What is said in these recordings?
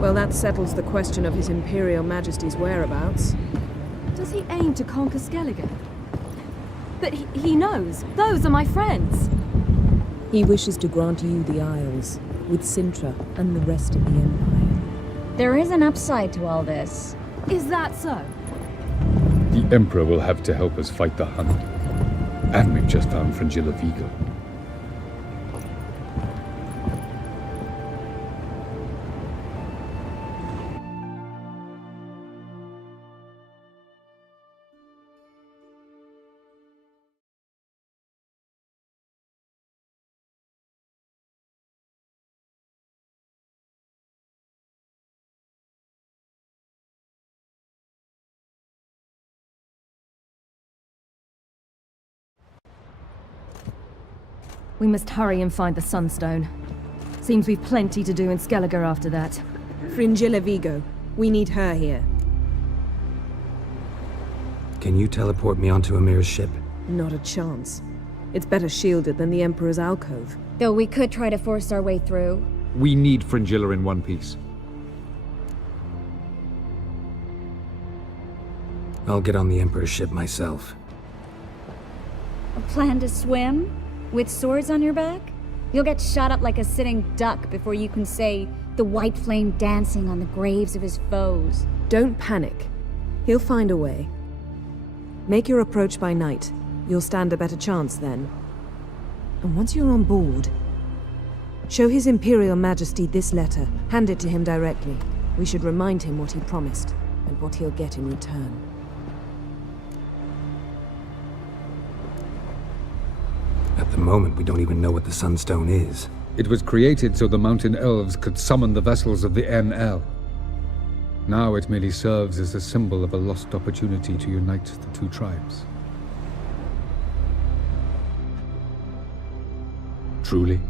Well, that settles the question of His Imperial Majesty's whereabouts. Does he aim to conquer Skellige? But he knows. Those are my friends. He wishes to grant you the Isles, with Sintra and the rest of the Empire. There is an upside to all this. Is that so? The Emperor will have to help us fight the Hunt. And we've just found Fringilla Vigo. We must hurry and find the Sunstone. Seems we've plenty to do in Skellige after that. Fringilla Vigo. We need her here. Can you teleport me onto Amir's ship? Not a chance. It's better shielded than the Emperor's alcove. Though we could try to force our way through. We need Fringilla in one piece. I'll get on the Emperor's ship myself. A plan to swim? With swords on your back? You'll get shot up like a sitting duck before you can say the white flame dancing on the graves of his foes. Don't panic. He'll find a way. Make your approach by night. You'll stand a better chance then. And once you're on board, show His Imperial Majesty this letter. Hand it to him directly. We should remind him what he promised, and what he'll get in return. At the moment, we don't even know what the Sunstone is. It was created so the Mountain Elves could summon the vessels of the NL. Now it merely serves as a symbol of a lost opportunity to unite the two tribes. Truly?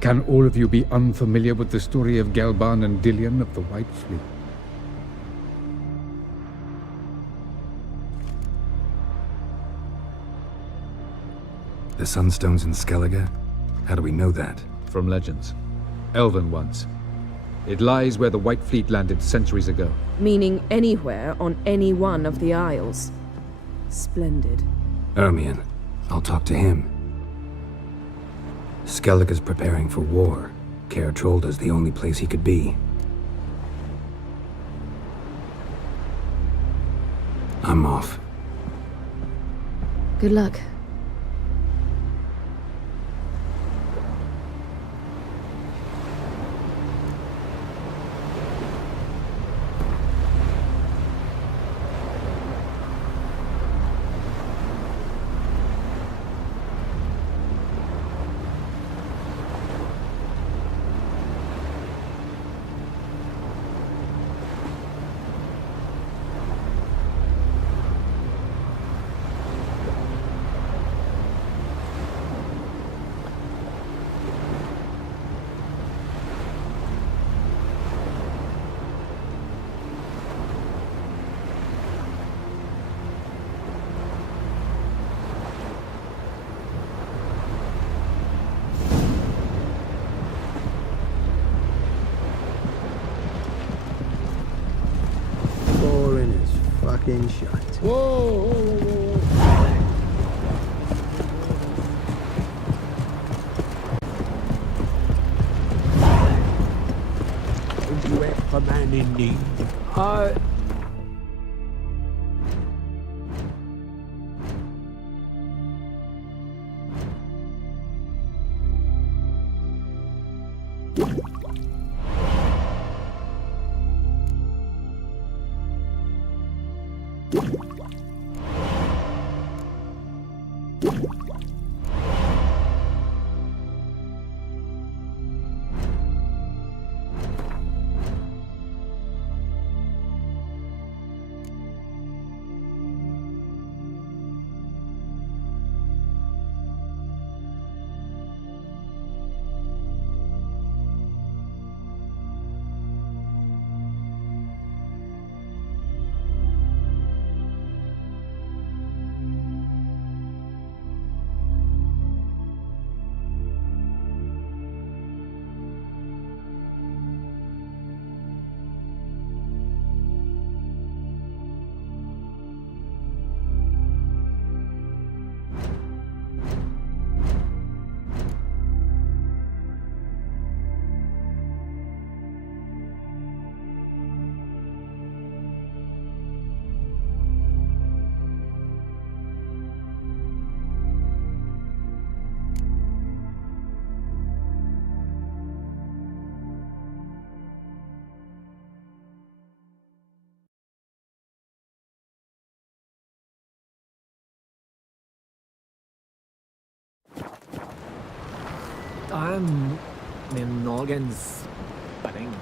Can all of you be unfamiliar with the story of Gelban and Dillion of the White Fleet? The Sunstone's in Skellige? How do we know that? From legends. Elven ones. It lies where the White Fleet landed centuries ago. Meaning anywhere on any one of the Isles. Splendid. Ermion. I'll talk to him. Skellige's preparing for war. Caer Trolda's the only place he could be. I'm off. Good luck. Fucking shut. Whoa, whoa, whoa, whoa. Would you help a man in need? My noggin's spinning.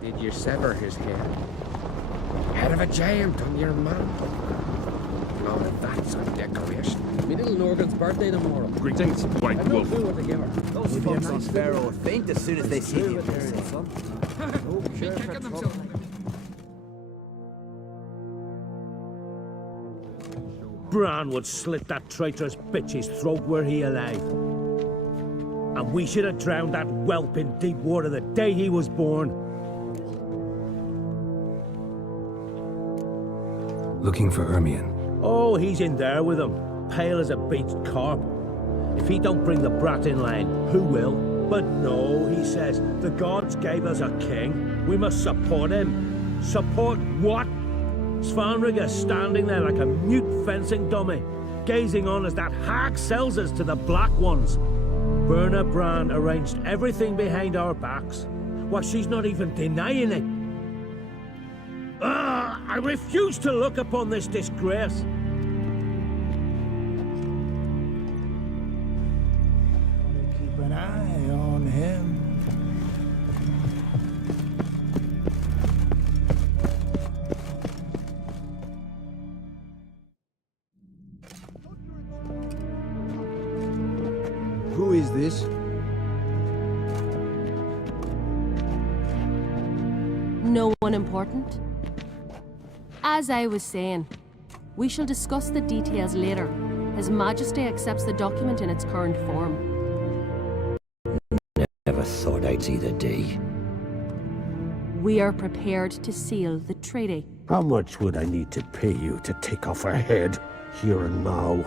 Did you sever his head? Head of a giant on your mantle. No, that's a decoration. My little Norgan's birthday tomorrow. Greetings, White I've no Wolf. clue what to give her. Those Maybe a fucks on nice Sparrow will faint as soon as they see him. Bran would slit that traitorous bitch's throat were he alive. And we should have drowned that whelp in deep water the day he was born. Looking for Ermion. Oh, he's in there with him, pale as a beached carp. If he don't bring the brat in line, who will? But no, he says, the gods gave us a king. We must support him. Support what? Svanrigger standing there like a mute fencing dummy, gazing on as that hag sells us to the Black Ones. Berna Bran arranged everything behind our backs. Well, she's not even denying it. I refuse to look upon this disgrace. Keep an eye on him. Who is this? No one important? As I was saying, we shall discuss the details later. His Majesty accepts the document in its current form. Never thought I'd see the day. We are prepared to seal the treaty. How much would I need to pay you to take off her head, here and now?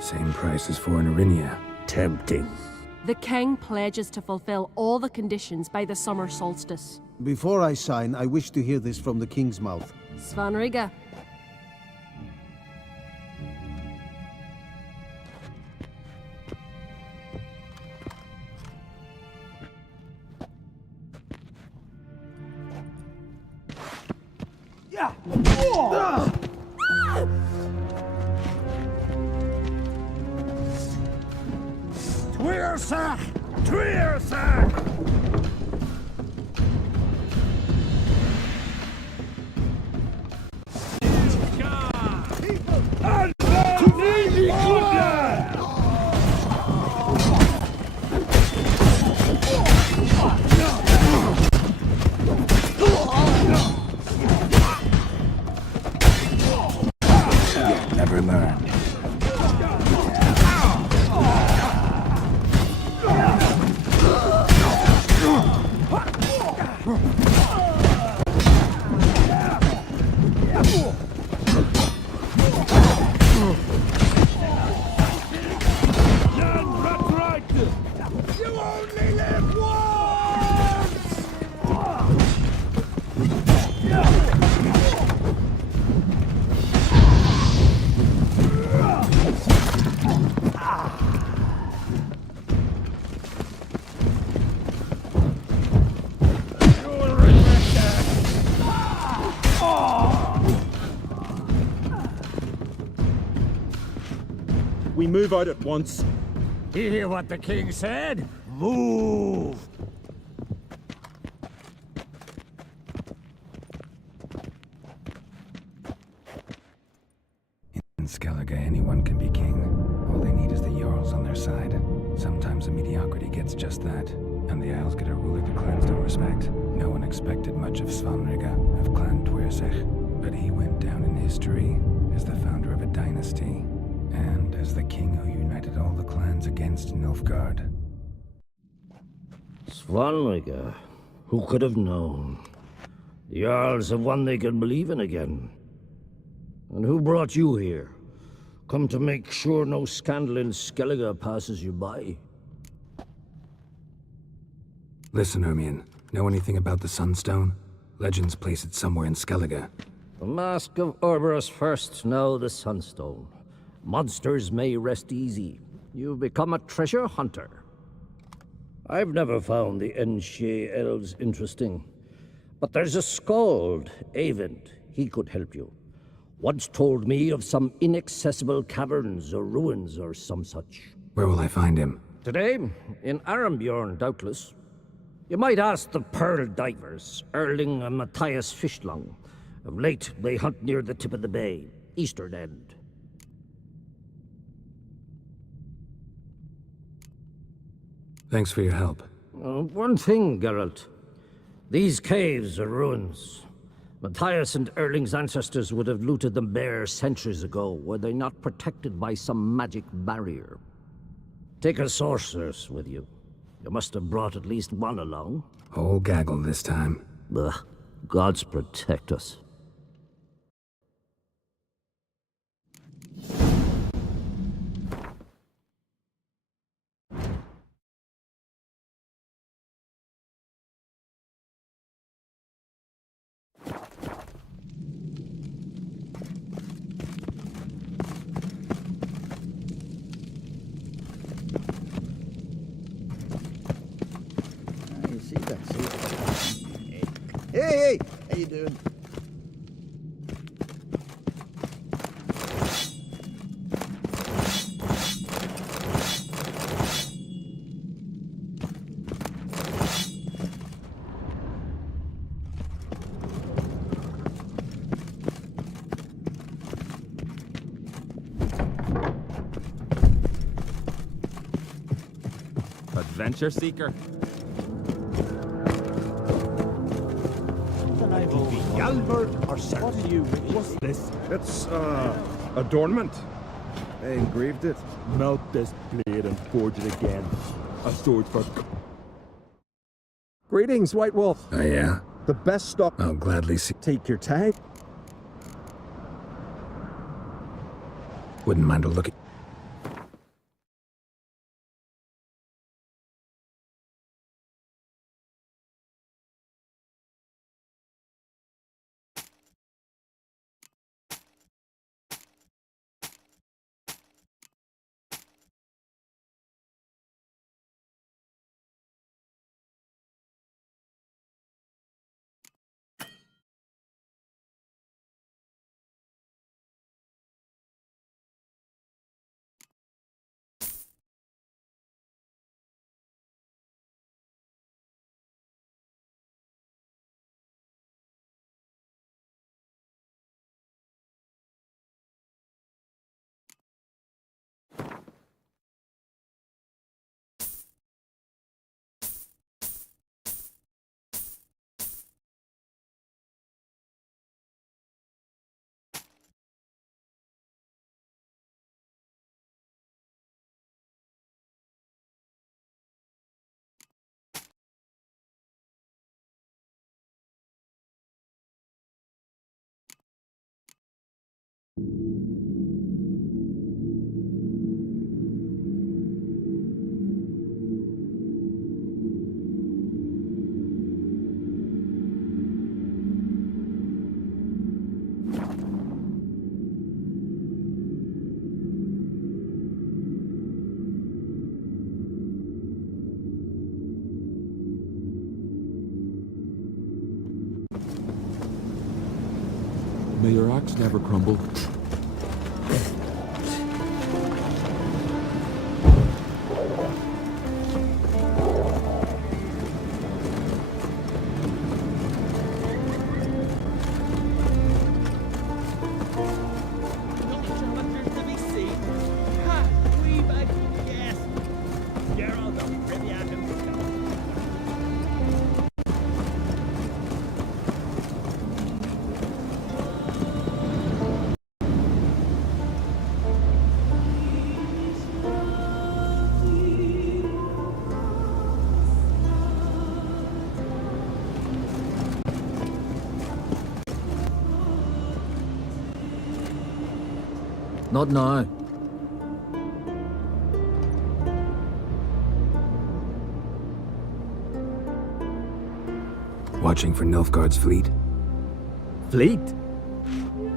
Same price as for in Arinia. Tempting. The King pledges to fulfill all the conditions by the summer solstice. Before I sign, I wish to hear this from the King's mouth. Svanrigga. Yeah. Tweersach! Tweersach! Never learn. move out at once. You hear what the king said? Move! In Skellige, anyone can be king. All they need is the Jarls on their side. Sometimes the mediocrity gets just that, and the Isles get a ruler the clans don't respect. No one expected much of Svanrige, of Clan Twirsech, but he went down in history as the founder of a dynasty, and as the king who united all the clans against Nilfgaard. Svanrige, who could have known? The Jarls have one they can believe in again. And who brought you here? Come to make sure no scandal in Skellige passes you by. Listen, Hermione, know anything about the Sunstone? Legends place it somewhere in Skellige. The Mask of Orberus first, now the Sunstone. Monsters may rest easy. You've become a treasure hunter. I've never found the Enshe elves interesting. But there's a skald, Eyvind. He could help you. Once told me of some inaccessible caverns or ruins or some such. Where will I find him? Today, in Arambjorn, doubtless. You might ask the Pearl Divers, Erling and Matthias Fishlung. Of late, they hunt near the tip of the bay, eastern end. Thanks for your help. One thing, Geralt. These caves are ruins. Matthias and Erling's ancestors would have looted them bare centuries ago, were they not protected by some magic barrier. Take a sorceress with you. You must have brought at least one along. Whole gaggle this time. Ugh. Gods protect us. Hey, how you doing? Adventure seeker. Albert or Sir? What are you? What's this? It's, adornment. I engraved it. Melt this blade and forge it again. A sword for... Greetings, White Wolf. Oh, yeah? The best stock. I'll gladly see. Take your time. Wouldn't mind a look at... May your axe never crumble. Not now. Watching for Nilfgaard's fleet? Fleet?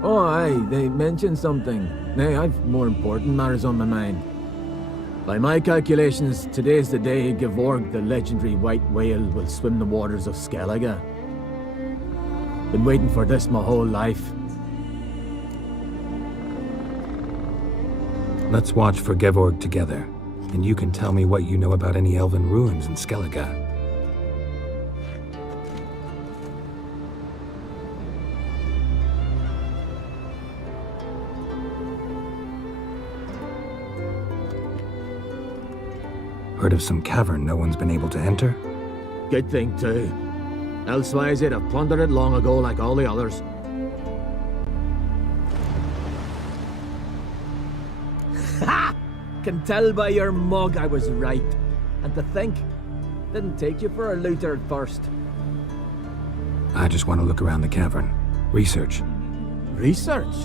Oh, aye, they mentioned something. Nay, I've more important matters on my mind. By my calculations, today's the day Gevorg, the legendary white whale, will swim the waters of Skellige. Been waiting for this my whole life. Let's watch for Gevorg together, and you can tell me what you know about any elven ruins in Skellige. Heard of some cavern no one's been able to enter? Good thing, too. Elsewise, they'd have plundered it long ago like all the others. Ha! Can tell by your mug I was right. And to think, didn't take you for a looter at first. I just want to look around the cavern. Research. Research?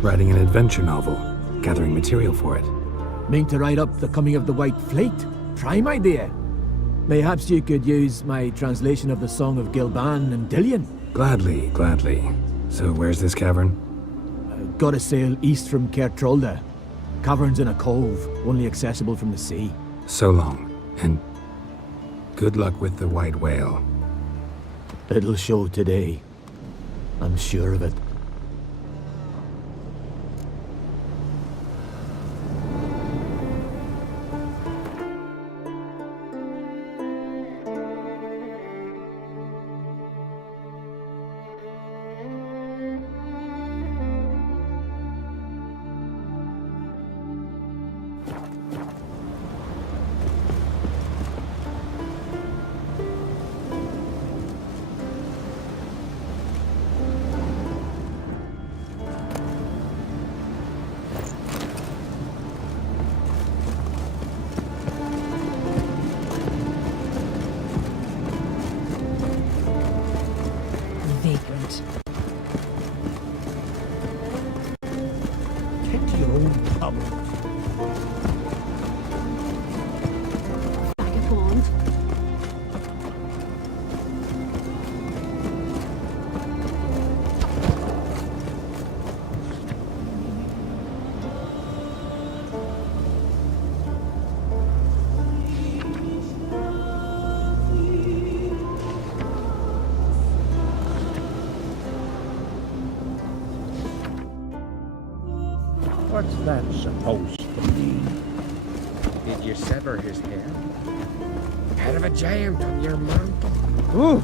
Writing an adventure novel. Gathering material for it. Mean to write up the coming of the White Fleet? Prime idea. Mayhaps you could use my translation of the Song of Gilban and Dillion. Gladly, gladly. So where's this cavern? Gotta sail east from Kertrolde. Cavern's in a cove, only accessible from the sea. So long, and good luck with the white whale. It'll show today. I'm sure of it. Vagrant. Get to your own cupboard. Vagabond. What's that supposed to mean? Did you sever his head? Head of a giant on your mantle. Ooh!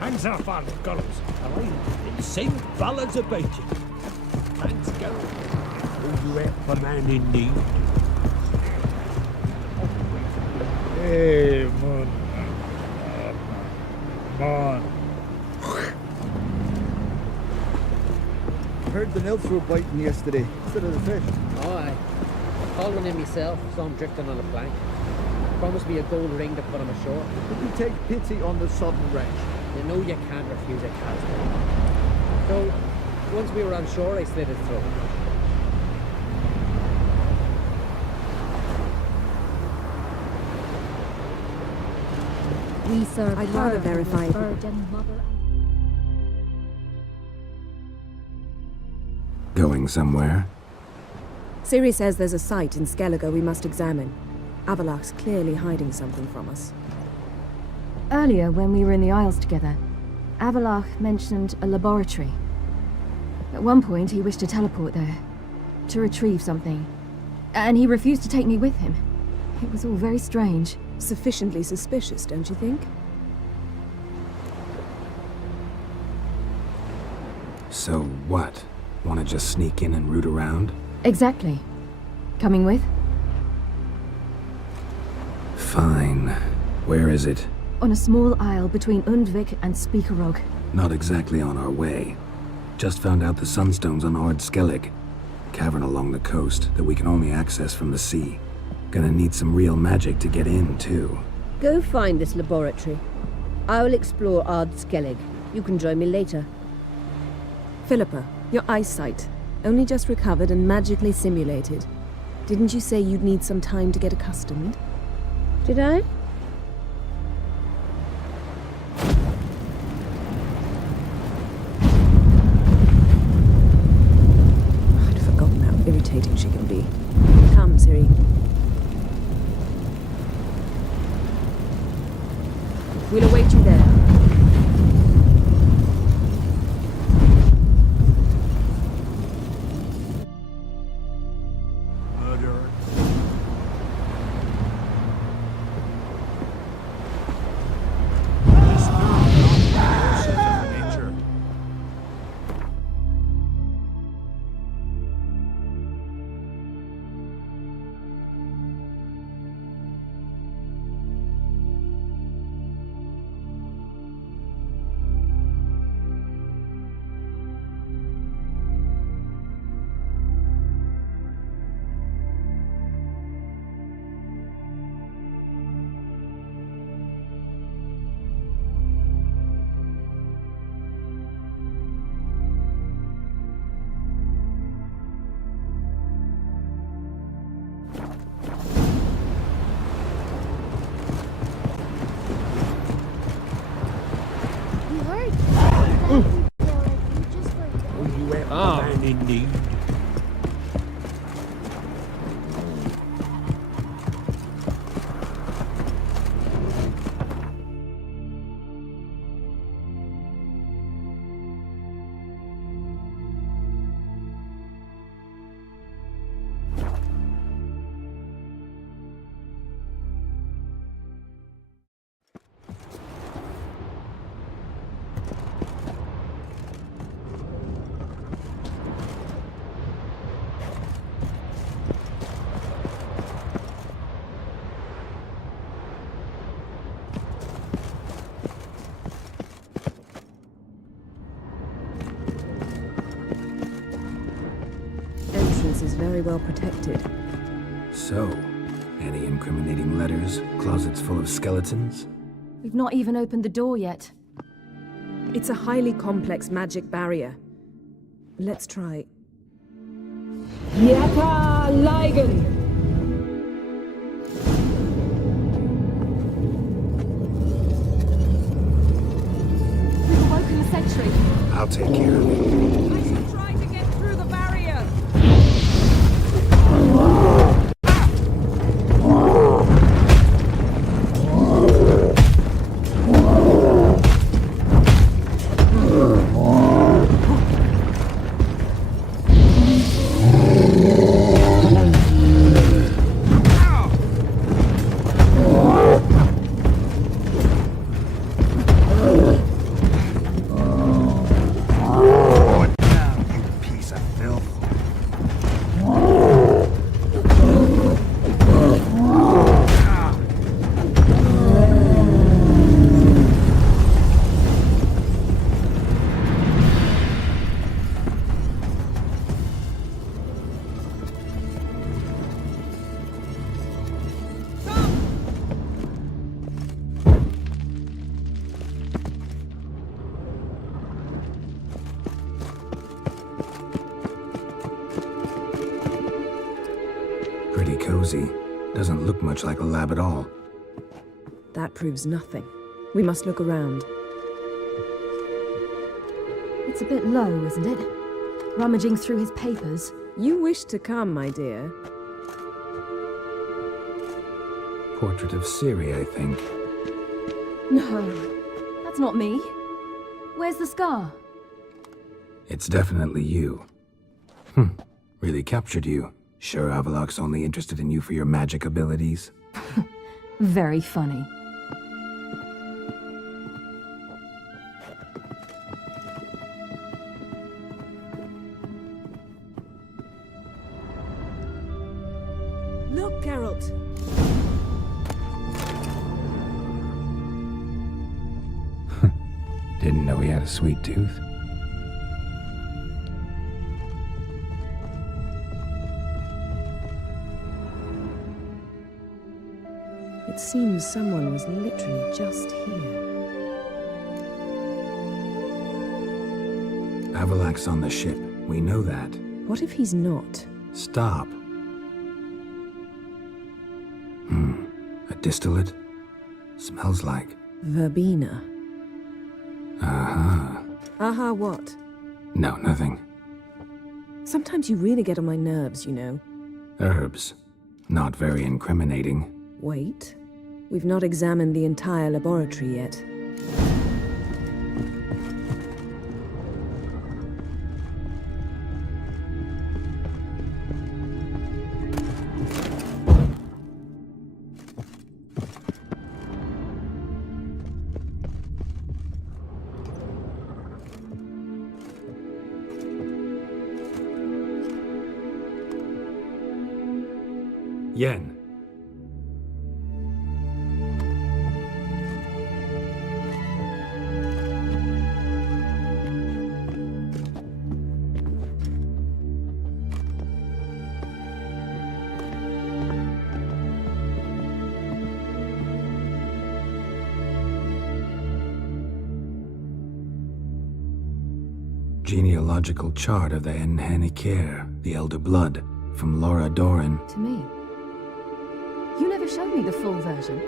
Hands off on it, girls. I'll sing ballads about you. Thanks, Geralt. Oh, you help a man in need. Hey, man. Heard the nymphs were biting yesterday instead of the fish. Oh, aye. Called one in myself, saw him drifting on a plank. Promised me a gold ring to put him ashore. Did you take pity on the sudden wretch? You know you can't refuse a cast. So, once we were on shore, I slit his throat. We serve I'd rather her verify with it. virgin mother. Going somewhere? Ciri says there's a site in Skellige we must examine. Avalach's clearly hiding something from us. Earlier, when we were in the Isles together, Avalach mentioned a laboratory. At one point, he wished to teleport there, to retrieve something, and he refused to take me with him. It was all very strange. Sufficiently suspicious, don't you think? So what? Want to just sneak in and root around? Exactly. Coming with? Fine. Where is it? On a small isle between Undvik and Speakerog. Not exactly on our way. Just found out the Sunstone's on Ard Skellig. Cavern along the coast that we can only access from the sea. Gonna need some real magic to get in, too. Go find this laboratory. I will explore Ard Skellig. You can join me later. Philippa, your eyesight. Only just recovered and magically simulated. Didn't you say you'd need some time to get accustomed? Did I? I'd forgotten how irritating she can be. Come, Ciri. We'll await you there. Is very well protected. So, any incriminating letters? Closets full of skeletons? We've not even opened the door yet. It's a highly complex magic barrier. Let's try. Yaka Ligen! We've awoken a sentry. I'll take care of it. I should try to get through the barrier. Pretty cozy. Doesn't look much like a lab at all. That proves nothing. We must look around. It's a bit low, isn't it? Rummaging through his papers. You wish to come, my dear. Portrait of Ciri, I think. No, that's not me. Where's the scar? It's definitely you. Really captured you. Sure Avalok's only interested in you for your magic abilities? Very funny. Look, Geralt! Didn't know he had a sweet tooth. It seems someone was literally just here. Avalak's on the ship. We know that. What if he's not? Stop. A distillate? Smells like... Verbena. Uh-huh. Aha, what? No, nothing. Sometimes you really get on my nerves, you know. Herbs. Not very incriminating. Wait. We've not examined the entire laboratory yet. Yen. Genealogical chart of the Enhanikir, the Elder Blood, from Laura Doran. To me. You never showed me the full version.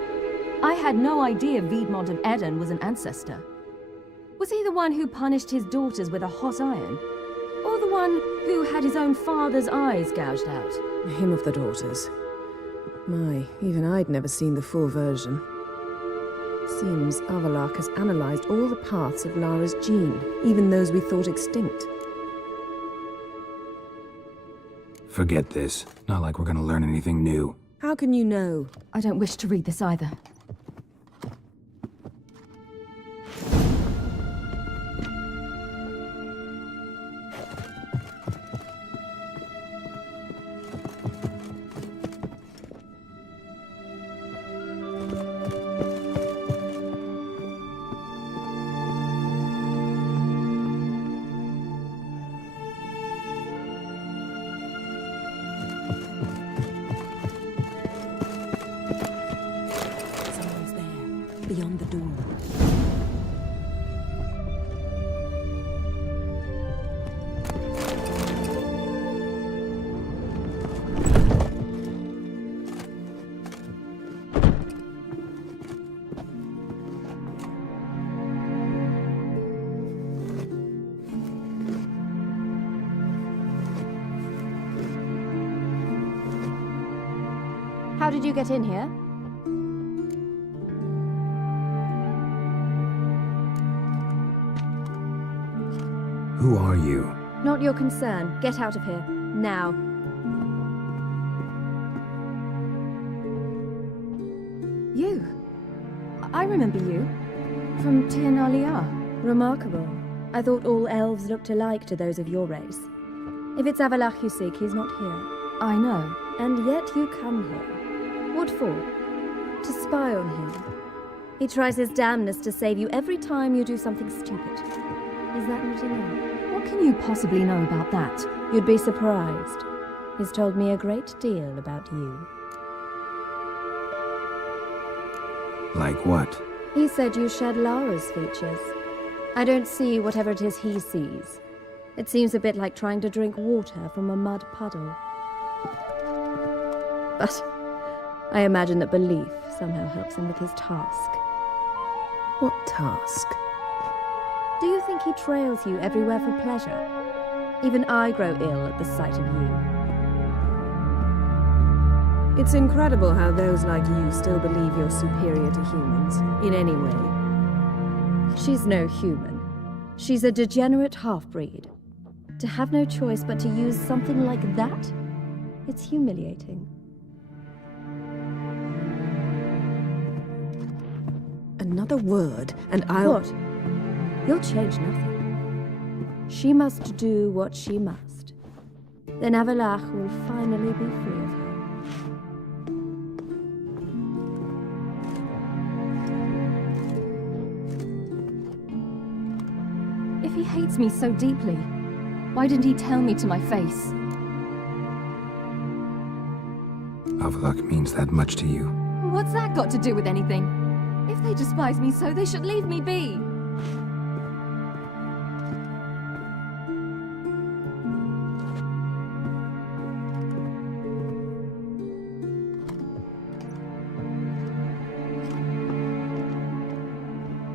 I had no idea Viedmont of Eden was an ancestor. Was he the one who punished his daughters with a hot iron? Or the one who had his own father's eyes gouged out? Him of the daughters. My, even I'd never seen the full version. Seems Avalak has analyzed all the paths of Lara's gene, even those we thought extinct. Forget this. Not like we're gonna learn anything new. How can you know? I don't wish to read this either. Beyond the door. How did you get in here? Who are you? Not your concern. Get out of here. Now. You? I remember you. From Tirnalia. Remarkable. I thought all elves looked alike to those of your race. If it's Avalak you seek, he's not here. I know. And yet you come here. What for? To spy on him. He tries his damnedest to save you every time you do something stupid. Is that not enough? What can you possibly know about that? You'd be surprised. He's told me a great deal about you. Like what? He said you shared Lara's features. I don't see whatever it is he sees. It seems a bit like trying to drink water from a mud puddle. But I imagine that belief somehow helps him with his task. What task? Do you think he trails you everywhere for pleasure? Even I grow ill at the sight of you. It's incredible how those like you still believe you're superior to humans, in any way. She's no human. She's a degenerate half-breed. To have no choice but to use something like that? It's humiliating. Another word, and I'll... What? You'll change nothing. She must do what she must. Then Avalach will finally be free of her. If he hates me so deeply, why didn't he tell me to my face? Avalok means that much to you. What's that got to do with anything? If they despise me so, they should leave me be.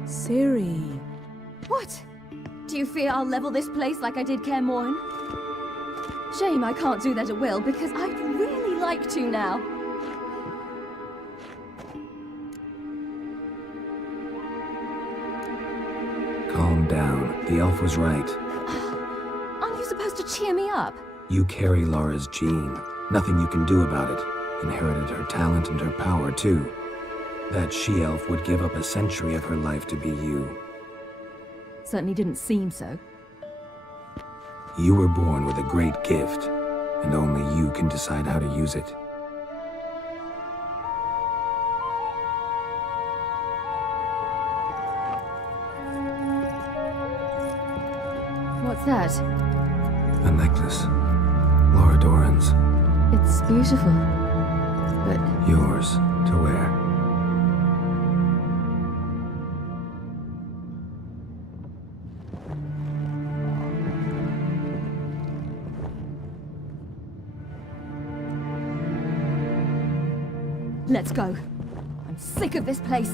Ciri. What? Do you fear I'll level this place like I did Kaer Morhen? Shame I can't do that at will, because I'd really like to now. Calm down. The elf was right. Aren't you supposed to cheer me up? You carry Laura's gene. Nothing you can do about it. Inherited her talent and her power, too. That she-elf would give up a century of her life to be you. Certainly didn't seem so. You were born with a great gift, and only you can decide how to use it. What's that? A necklace. Laura Doran's. It's beautiful, but... Yours to wear. Let's go. I'm sick of this place.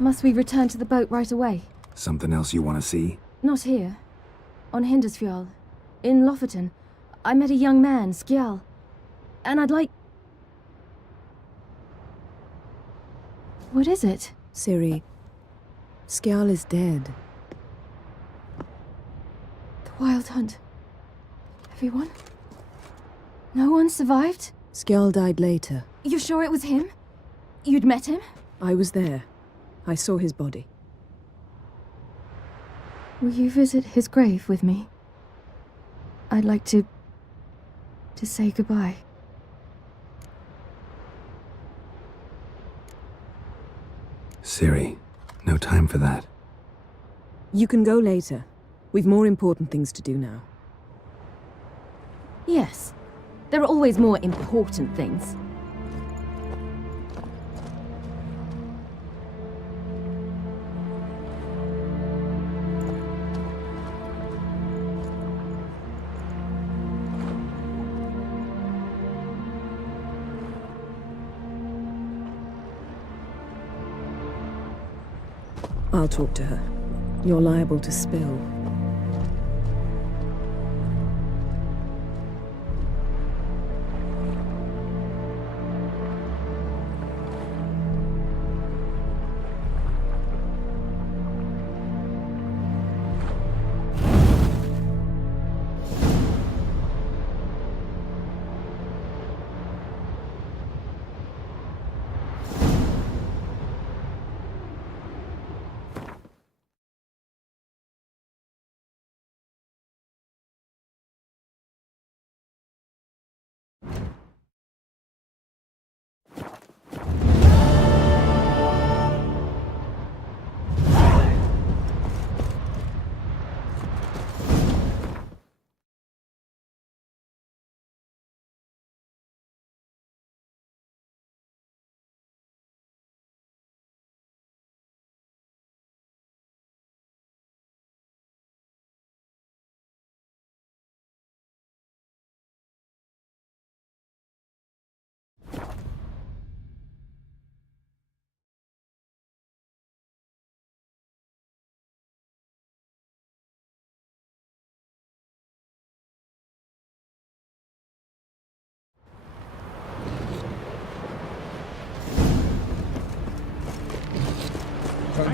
Must we return to the boat right away? Something else you want to see? Not here. On Hindersfjall. In Lofoten. I met a young man, Skjal. And I'd like... What is it? Ciri, Skjal is dead. The Wild Hunt. Everyone? No one survived? Skjal died later. You sure it was him? You'd met him? I was there. I saw his body. Will you visit his grave with me? I'd like to say goodbye. Ciri, no time for that. You can go later. We've more important things to do now. Yes. There are always more important things. I'll talk to her. You're liable to spill.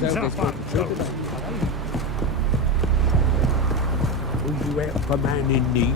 Hands up, Will you help a man in need?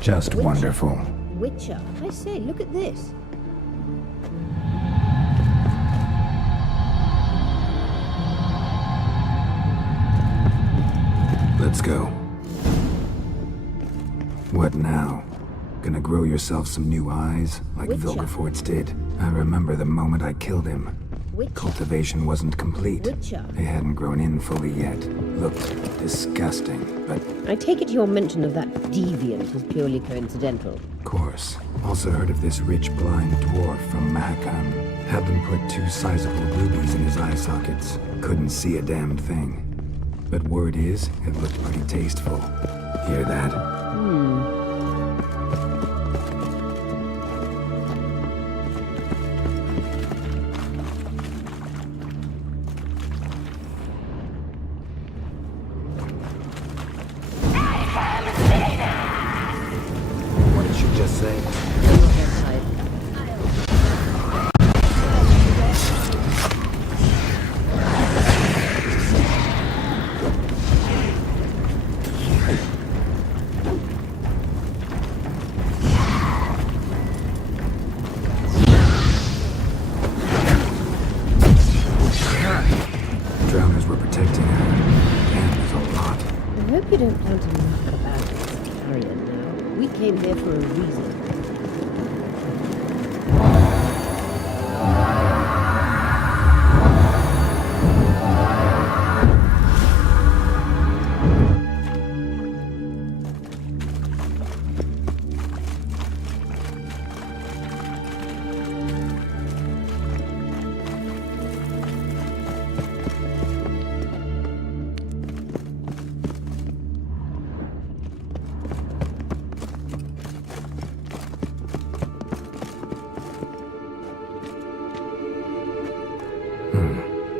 Just wonderful. Witcher, I say, look at this. Let's go. What now? Gonna grow yourself some new eyes, like Witcher. Vilgefortz did? I remember the moment I killed him. Witcher. Cultivation wasn't complete. Witcher. They hadn't grown in fully yet. Looked disgusting, but I take it your mention of that deviant is purely coincidental. of course. Also heard of this rich blind dwarf from Mahakam. Had them put 2 sizable rubies in his eye sockets. Couldn't see a damn thing. But word is, it looked pretty tasteful. Hear that? What did you just say? Drowners were protecting her. Damn, there's a lot. I hope you don't plan to knock about this carrion now. We came here for a reason.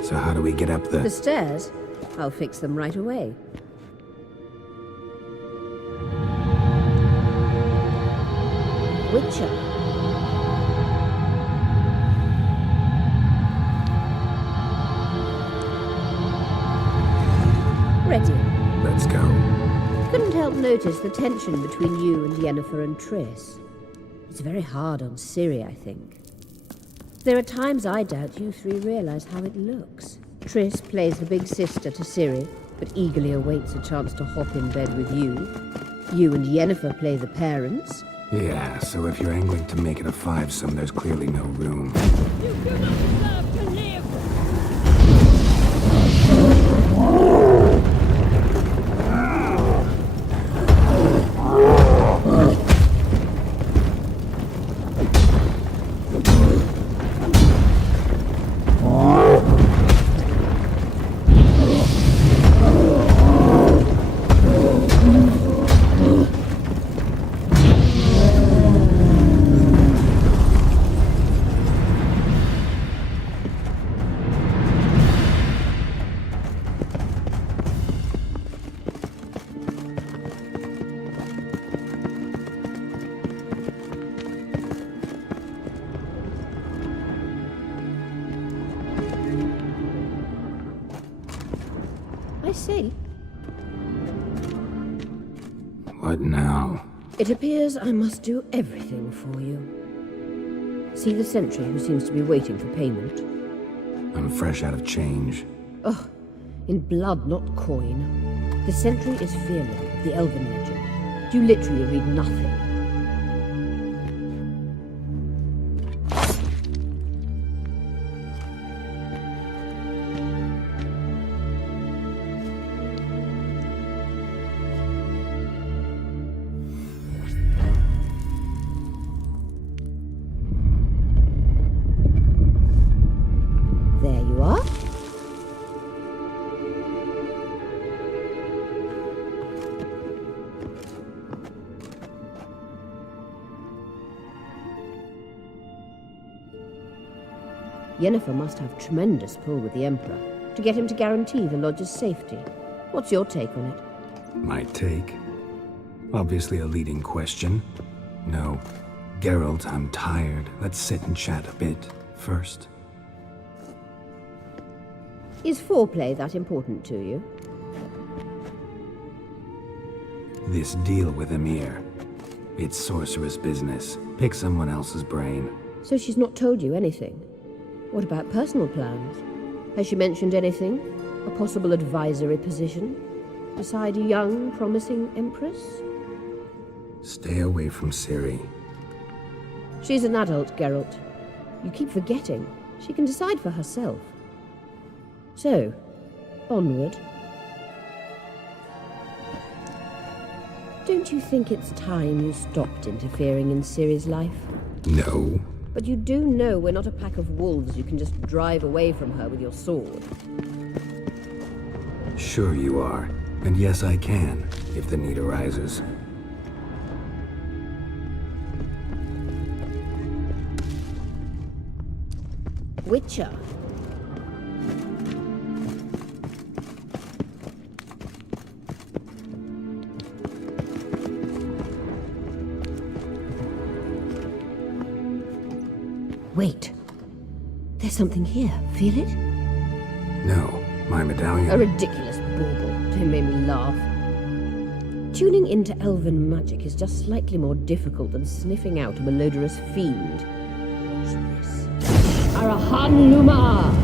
So how do we get up The stairs? I'll fix them right away. Witcher. Ready. Let's go. Couldn't help notice the tension between you and Yennefer and Triss. It's very hard on Ciri, I think. There are times I doubt you three realize how it looks. Triss plays the big sister to Ciri, but eagerly awaits a chance to hop in bed with you. You and Yennefer play the parents. Yeah, so if you're angling to make it a five-some, there's clearly no room. You do not deserve to live! I see. What now? It appears I must do everything for you. See the sentry who seems to be waiting for payment? I'm fresh out of change. Ugh, in blood, not coin. The sentry is Fearlin of the Elven legend. You literally read nothing. There you are. Yennefer must have tremendous pull with the Emperor to get him to guarantee the Lodge's safety. What's your take on it? My take? Obviously a leading question. No. Geralt, I'm tired. Let's sit and chat a bit first. Is foreplay that important to you? This deal with Emir. It's sorceress business. Pick someone else's brain. So she's not told you anything? What about personal plans? Has she mentioned anything? A possible advisory position? Beside a young, promising Empress? Stay away from Ciri. She's an adult, Geralt. You keep forgetting. She can decide for herself. So, onward. Don't you think it's time you stopped interfering in Ciri's life? No. But you do know we're not a pack of wolves you can just drive away from her with your sword. Sure you are. And yes, I can, if the need arises. Witcher. Wait. There's something here. Feel it? No, my medallion. A ridiculous bauble. Don't make me laugh. Tuning into elven magic is just slightly more difficult than sniffing out a malodorous fiend. Watch this. Arahan Luma!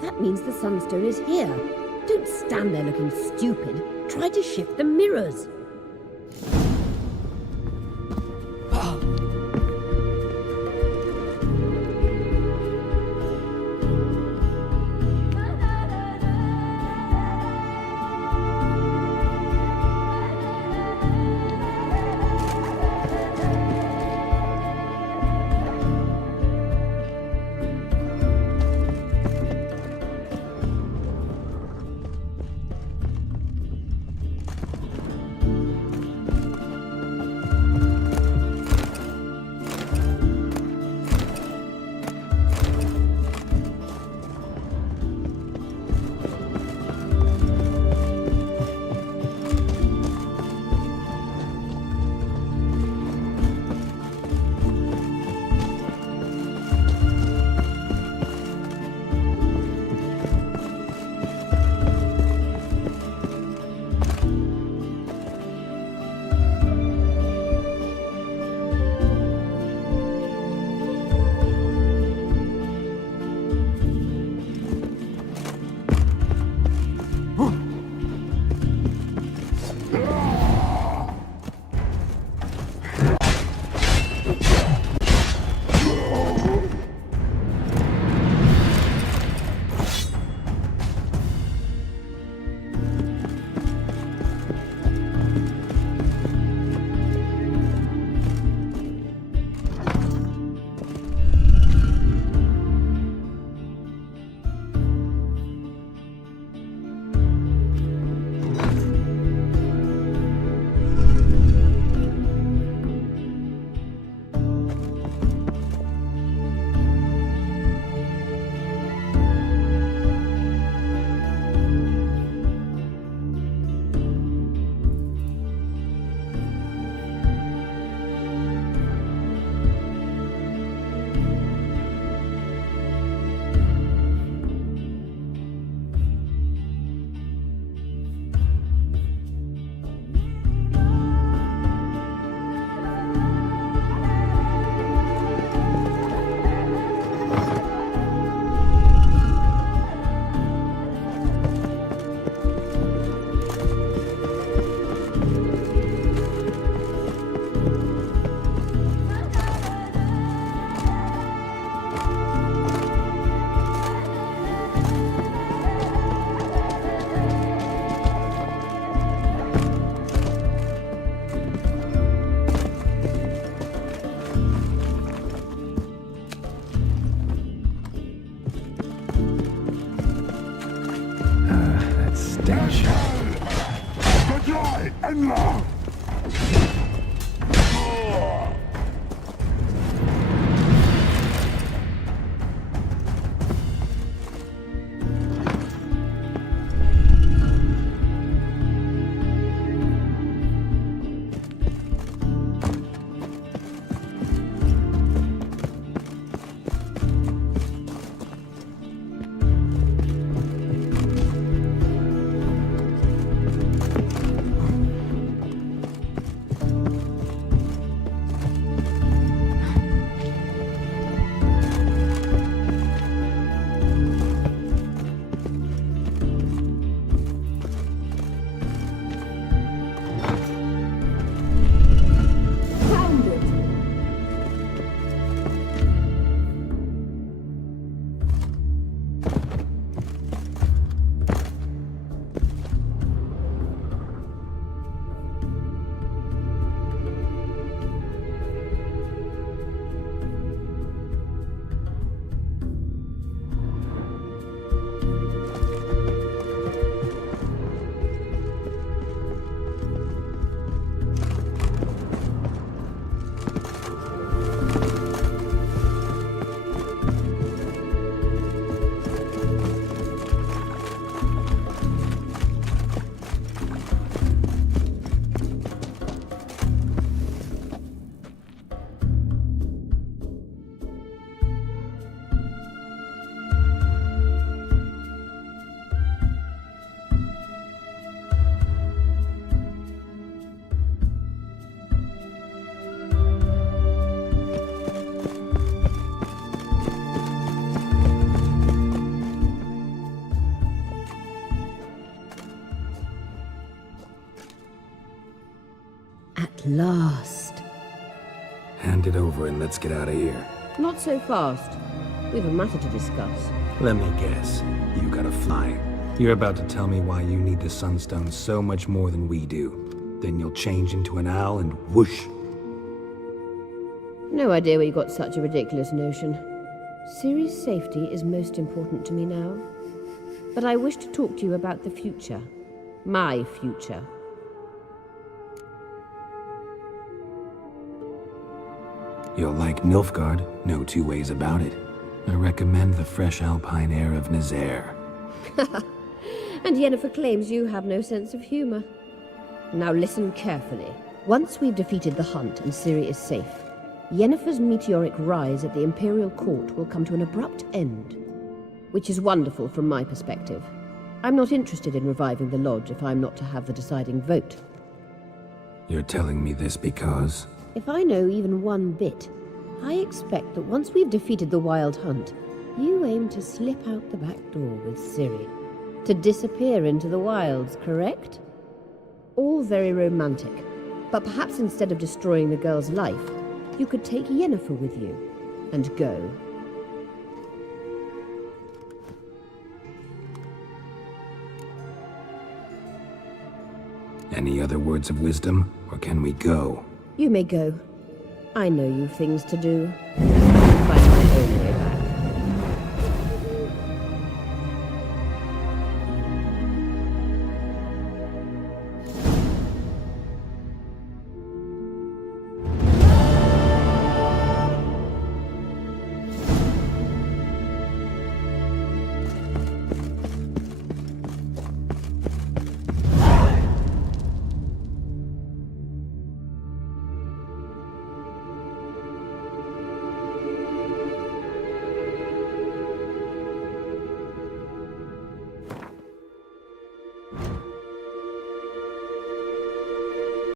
That means the Sunstone is here. Don't stand there looking stupid. Try to shift the mirrors. At last. Hand it over and let's get out of here. Not so fast. We've a matter to discuss. Let me guess. You gotta fly. You're about to tell me why you need the Sunstone so much more than we do. Then you'll change into an owl and whoosh. No idea where you got such a ridiculous notion. Ciri's safety is most important to me now. But I wish to talk to you about the future. My future. You'll like Nilfgaard, no two ways about it. I recommend the fresh alpine air of Nazaire. And Yennefer claims you have no sense of humor. Now listen carefully. Once we've defeated the hunt and Ciri is safe, Yennefer's meteoric rise at the Imperial Court will come to an abrupt end. Which is wonderful from my perspective. I'm not interested in reviving the Lodge if I'm not to have the deciding vote. You're telling me this because... If I know even one bit, I expect that once we've defeated the Wild Hunt, you aim to slip out the back door with Ciri. To disappear into the wilds, correct? All very romantic. But perhaps instead of destroying the girl's life, you could take Yennefer with you and go. Any other words of wisdom, or can we go? You may go. I know you've things to do. I'll find my own way